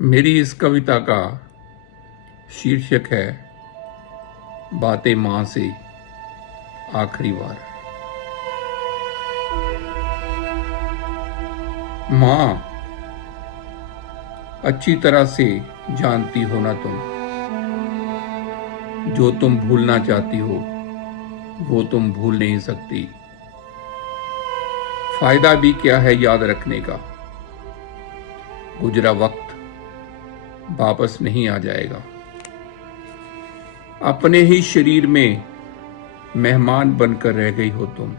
मेरी इस कविता का शीर्षक है बातें मां से आखिरी बार। मां, अच्छी तरह से जानती हो ना तुम, जो तुम भूलना चाहती हो वो तुम भूल नहीं सकती। फायदा भी क्या है याद रखने का, गुजरा वक्त वापस नहीं आ जाएगा। अपने ही शरीर में मेहमान बनकर रह गई हो तुम।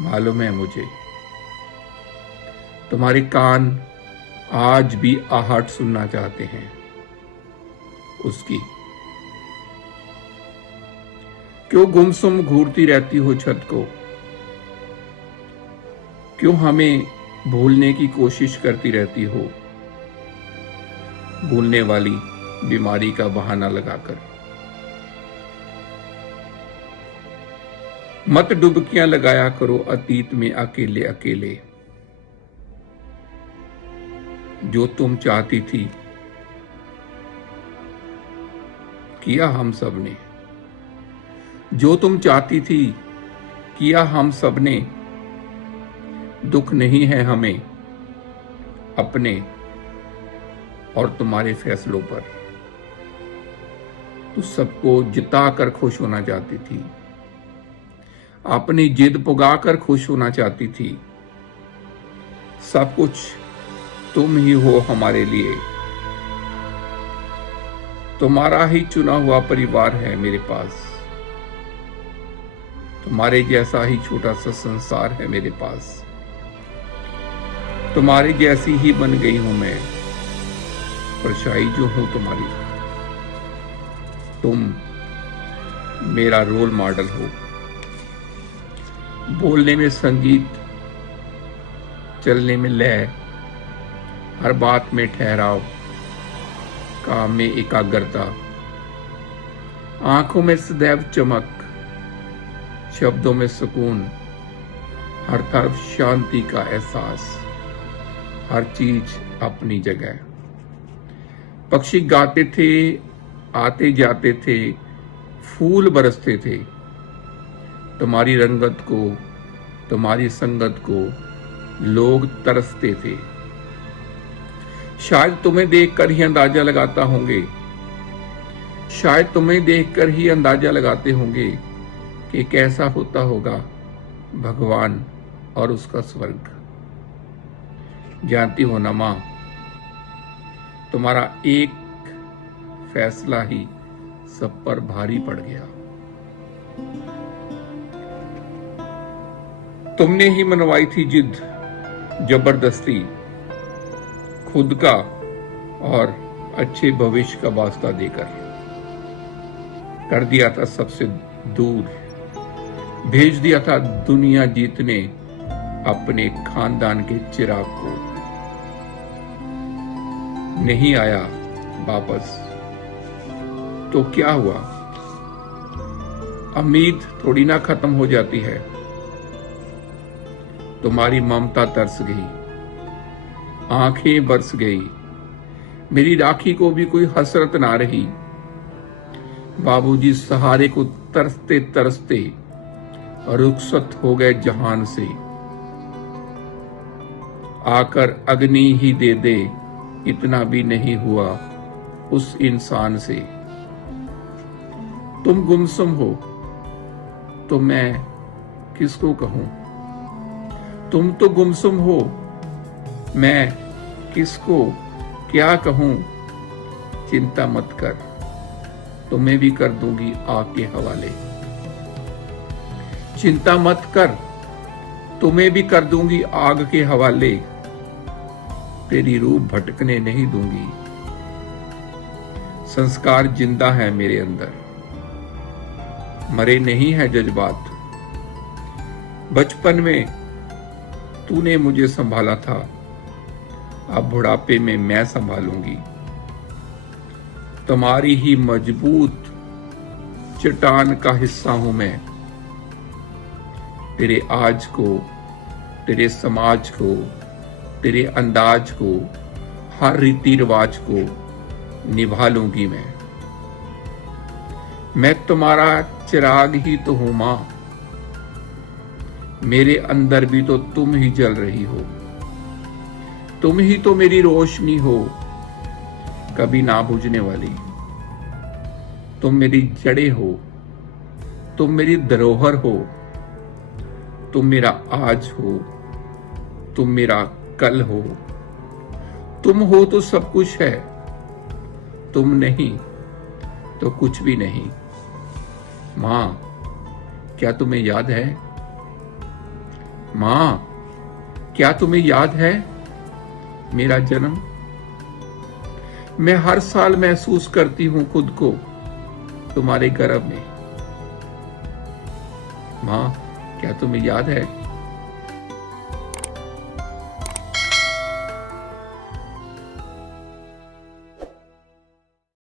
मालूम है मुझे, तुम्हारे कान आज भी आहट सुनना चाहते हैं उसकी। क्यों गुमसुम घूरती रहती हो छत को, क्यों हमें भूलने की कोशिश करती रहती हो, भूलने वाली बीमारी का बहाना लगाकर। मत डुबकियां लगाया करो अतीत में अकेले अकेले। जो तुम चाहती थी किया हम सब ने, जो तुम चाहती थी किया हम सब ने। दुख नहीं है हमें अपने और तुम्हारे फैसलों पर। तू सबको जिताकर खुश होना चाहती थी, अपनी जिद पुगाकर खुश होना चाहती थी। सब कुछ तुम ही हो हमारे लिए। तुम्हारा ही चुना हुआ परिवार है मेरे पास, तुम्हारे जैसा ही छोटा सा संसार है मेरे पास। तुम्हारी जैसी ही बन गई हूं मैं, परछाई जो हूं तुम्हारी। तुम मेरा रोल मॉडल हो। बोलने में संगीत, चलने में लय, हर बात में ठहराव, काम में एकाग्रता, आंखों में सदैव चमक, शब्दों में सुकून, हर तरफ शांति का एहसास, हर चीज अपनी जगह। पक्षी गाते थे, आते जाते थे, फूल बरसते थे। तुम्हारी रंगत को, तुम्हारी संगत को लोग तरसते थे। शायद तुम्हें देखकर ही अंदाजा लगाता होंगे, शायद तुम्हें देखकर ही अंदाजा लगाते होंगे कि कैसा होता होगा भगवान और उसका स्वर्ग। जानती हो ना मां, तुम्हारा एक फैसला ही सब पर भारी पड़ गया। तुमने ही मनवाई थी जिद जबरदस्ती, खुद का और अच्छे भविष्य का वास्ता देकर। कर दिया था सबसे दूर, भेज दिया था दुनिया जीतने अपने खानदान के चिराग को। नहीं आया वापस तो क्या हुआ, उम्मीद थोड़ी ना खत्म हो जाती है। तुम्हारी ममता तरस गई, आंखें बरस गई, मेरी राखी को भी कोई हसरत ना रही। बाबूजी सहारे को तरसते तरसते रुखसत हो गए जहान से। आकर अग्नि ही दे दे, इतना भी नहीं हुआ उस इंसान से। तुम गुमसुम हो तो मैं किसको कहूं, तुम तो गुमसुम हो, मैं किसको क्या कहूं। चिंता मत कर, तुम्हें भी कर दूंगी आग के हवाले। चिंता मत कर, तुम्हें भी कर दूंगी आग के हवाले। तेरी रूह भटकने नहीं दूंगी। संस्कार जिंदा है मेरे अंदर, मरे नहीं है जज्बात। बचपन में तूने मुझे संभाला था, अब बुढ़ापे में मैं संभालूंगी। तुम्हारी ही मजबूत चट्टान का हिस्सा हूं मैं। तेरे आज को, तेरे समाज को तेरे अंदाज को, हर रीति रिवाज को निभा लूंगी मैं तुम्हारा चिराग ही तो हूं मां, मेरे अंदर भी तो तुम ही जल रही हो, तुम ही तो मेरी रोशनी हो, कभी ना बुझने वाली। तुम मेरी जड़ें हो, तुम मेरी धरोहर हो, तुम मेरा आज हो, तुम मेरा कल हो। तुम हो तो सब कुछ है, तुम नहीं तो कुछ भी नहीं। मां, क्या तुम्हें याद है? मां, क्या तुम्हें याद है मेरा जन्म? मैं हर साल महसूस करती हूं खुद को तुम्हारे गर्भ में। मां, क्या तुम्हें याद है